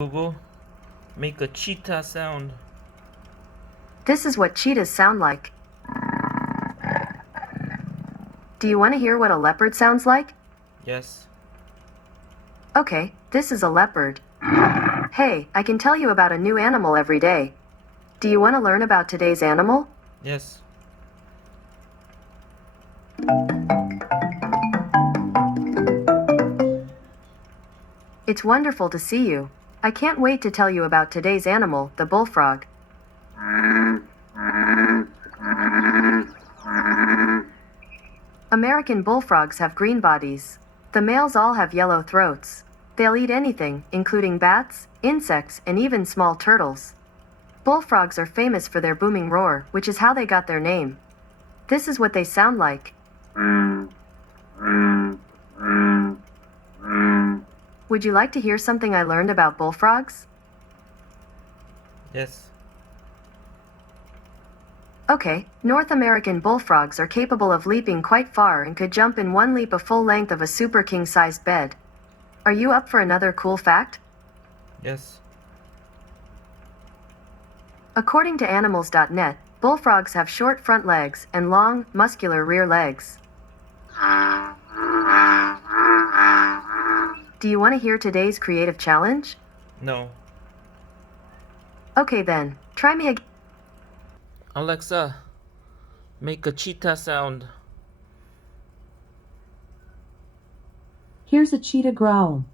Google, make a cheetah sound. This is what cheetahs sound like. Do you want to hear what a leopard sounds like? Yes. Okay, this is a leopard. Hey, I can tell you about a new animal every day. Do you want to learn about today's animal? Yes. It's wonderful to see you. I can't wait to tell you about today's animal, the bullfrog. American bullfrogs have green bodies. The males all have yellow throats. They'll eat anything, including bats, insects, and even small turtles. Bullfrogs are famous for their booming roar, which is how they got their name. This is what they sound like. Would you like to hear something I learned about bullfrogs? Yes. Okay, North American bullfrogs are capable of leaping quite far and could jump in one leap a full length of a super king-sized bed. Are you up for another cool fact? Yes. According to animals.net, bullfrogs have short front legs and long, muscular rear legs. Do you want to hear today's creative challenge? No. Okay then, try me again. Alexa, make a cheetah sound. Here's a cheetah growl.